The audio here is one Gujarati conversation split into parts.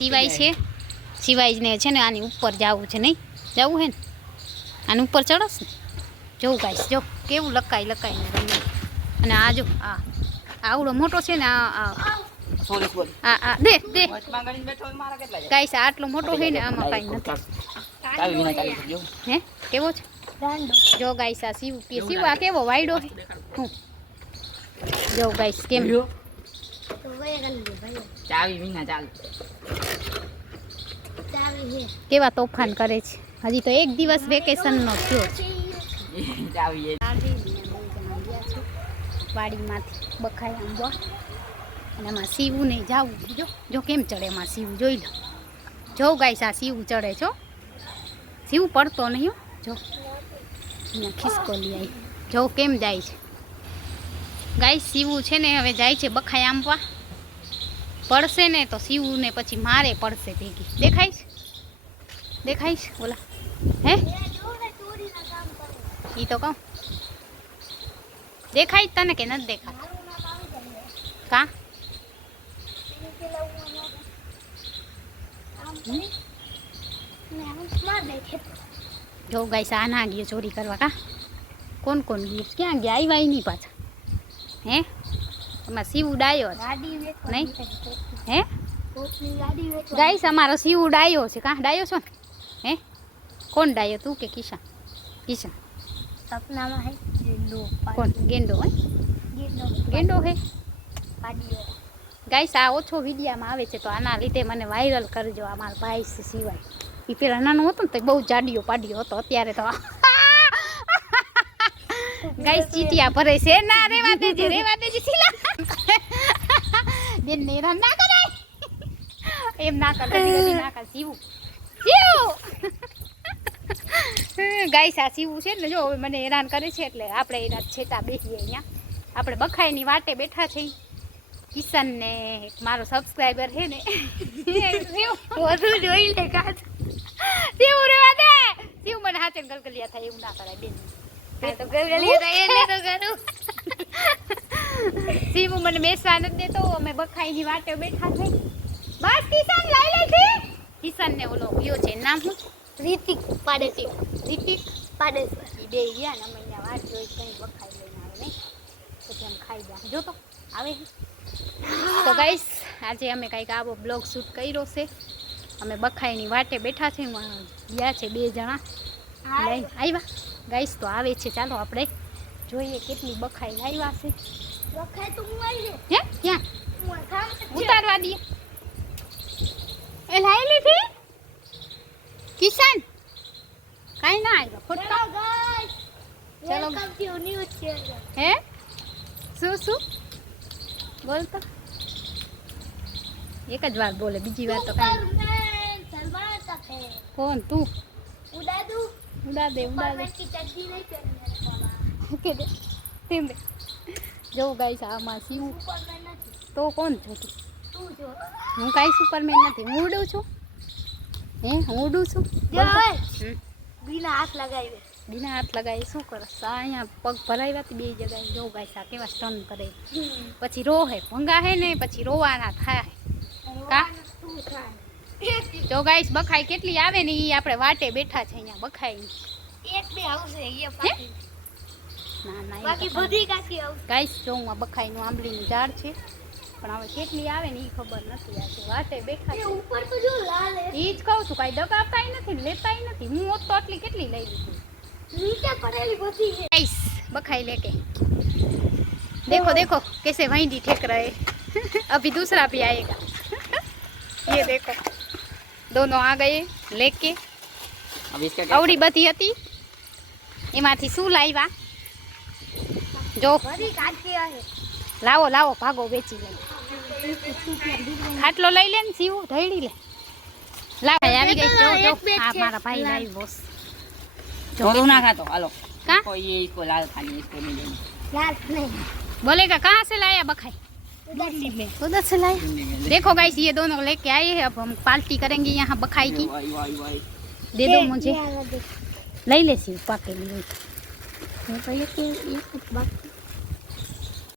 સિવાય છે સિવાયને છે ને આની ઉપર જવું છે નહીં જવું હે ને આની ઉપર ચડસ ને જોવું ગાઈશ જો કેવું લકાઈને રમે અને આ જો આ આવડો મોટો છે ને આ દે ગાઈશ આટલો મોટો છે ને આમાં કાંઈ નથી હે કેવો છે જો ગાઈશ આ શિવ આ કેવો વાયડો છે હું જો ગાઈશ કેમ કેવા તોફાન કરે છે હજી તો એક દિવસ વેકેશન નો થયો છે વાડીમાંથી બખાઈ આંબવા અને એમાં સીવું નહીં જવું જો કેમ ચડે એમાં સીવું જોઈ લો જો ગાઈશ આ સીવું ચડે છો સીવું પડતો નહીં જો અહીંયા ખિસકો લઈ આવી જો કેમ જાય છે ગાઈશ સીવું છે ને હવે જાય છે બખાઈ આંબવા પડશે ને તો સીવું ને પછી મારે પડશે ભેગી દેખાઈશ બોલા હે ઈ તો કહું દેખાય તને કે નથી દેખાતા કા જો ગાઈસ આ ના ગયો ચોરી કરવા કા કોણ ગયું ક્યાં ગયા આવ્યા નહીં પાછા હે એમાં શિવ ડાયો નહીં હે ગાઈસ અમારો શિવ ડાયો છે કા ડાયો છો ને હે કોણ ડાયો તું કે કિશન સપનામાં હે કોણ ગેંડો હે ગાઈસ આ ઓછો વિડીયામાં આવે છે તો આના લીધે મને વાયરલ કરજો આ મારા ભાઈ છે સિવાય એ પેલા નાનો હતો ને તો બહુ જાડિયો પાડિયો હતો અત્યારે તો ગાઈસ ચીટિયા ભરે છે ના રેવા દેજે સિલા બેન નેરા ના કરાય એમ ના કરે ના કર જીવું ગાઈસ આ સીવું છે ને જો હવે મને હેરાન કરે છે એટલે આપણે એના છેટા બેસીએ અહીંયા આપણે બખાઈની વાટે બેઠા છીએ કિશન ને મારો સબસ્ક્રાઈબર છે ને વધુ જોઈ લે કાચ સીવું રેવા દે સીવું મને હાથે ગલગલિયા થાય એવું ના કરાય બેન તો ગલગલિયા થાય એટલે તો કરું સીવું મને બેસવા નથી દેતો અમે બખાઈની વાટે બેઠા છીએ બસ કિશન લઈ લે છે કિશન ને ઓલો ગયો છે નામ શું રિતિક પાડેસર એ બે ગયા ને અમે અહીંયા વાત જોઈ કંઈ બખાઈ લઈને આવે નહીં પછી અમે ખાઈ જાય જો તો આવે તો ગાઈસ આજે અમે કંઈક આવો બ્લોગ શૂટ કર્યો છે અમે બખાઈની વાટે બેઠા છે ગયા છે બે જણા લઈ આવ્યા ગાઈસ તો આવે છે ચાલો આપણે જોઈએ કેટલી બખાઈ લાવ્યા છે બખાઈ તો હું આવી હે ક્યાં ઉતારવા દે એ લાવી લીધી કિશન કાઈ ના આવ્યો ફોટો ગાઈસ ચલો વેલકમ ટુ ન્યૂ ચેનલ હે શું બોલ તો એક જ વાર બોલે બીજી વાર તો કાઈ સલમાન તકે કોણ તું ઉડા દે की चड्डी नहीं पहनने કે દે તેમ દે જો ગાઈસ આમાં સીવું તો કોણ છો तू जो હું કાઈ સુપરમેન નથી હું ઉડું છું હું ઉડું છું बिना हाथ लगाए बिना हाथ लगाए શું કરસ અહીંયા પગ ભરાવ્યા બે જગ્યાએ જો ગાઈસ આ કેવા સ્ટન કરે પછી રોહે ભંગા હે ને પછી રોવાના થાય કા જો ગાઈસ બખાઈ કેટલી આવે ને ઈ આપણે વાટે બેઠા છે અહીંયા બખાઈ एक भी हाउस है ये बाकी ના बाकी बधी काकी हाउस ગાઈસ જો આ બખાઈનું આંબલીનું ઝાડ છે પણ હવે કેટલી આવે ને ઈ ખબર નથી આજે વાટે બેઠા છે ऊपर तो जो लाल है ઈ જ કહું છું કાઈ દગાવતાય નથી લેતાય નથી હું હોત તો આટલી કેટલી લઈ લીધી नीचे पड़ेली बधी है गाइस बखाई लेके देखो देखो कैसे वहीं ठेक रहे अभी दूसरा भी आएगा ये देखो दोनों आ गए लेके अवड़ी बधी हती एमांथी શું લાવ્યા જો बधी काकी है લાવો લાવો ભાગો વેચી લે ખાટલો લઈ લે ને સીવું ઢળી લે લાવ આવી ગઈ જો જો આ મારા ભાઈ લાવી બોસ छोड़ो ना खा तो हेलो का कोई ये इसको लाल खानी इसको नहीं लेनी लाल नहीं बोलेगा कहाँ से लाया बखाई उधर से लाया देखो गाइस ये दोनों लेके आए हैं अब हम पार्टी करेंगे यहाँ बखाई की दे दो मुझे लई ले सी पाके लिए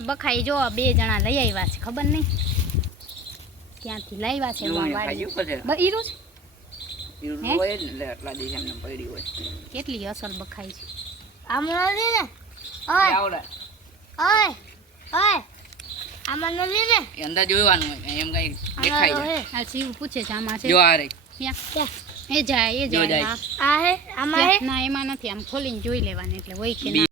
બખાઈ જો બે જણા લઈ આવ્યા છે ખબર નહીં ક્યાંથી લાવ્યા છે જોવાનું વાડી ખાઈ ઉપર છે. બઈરું છે ઈરું હે? હોય ને એટલે આટલા દિવસ એમને પડી હોય કેટલી અસલ બખાઈ છે આમાં નથી ને એ ઓય આવડે ઓય ઓય આમાં નથી ને એ અંદર જોવાનું હોય એમ કઈ દેખાય આમાં જાય હે. આ શિવ પૂછે છે આમાં છે જો આ રે ક્યાં? એ જાય જો જાય. હા. આ હે આમાં હે ના એમાં નથી આમ ખોલીને જોઈ લેવાની એટલે હોય કે ના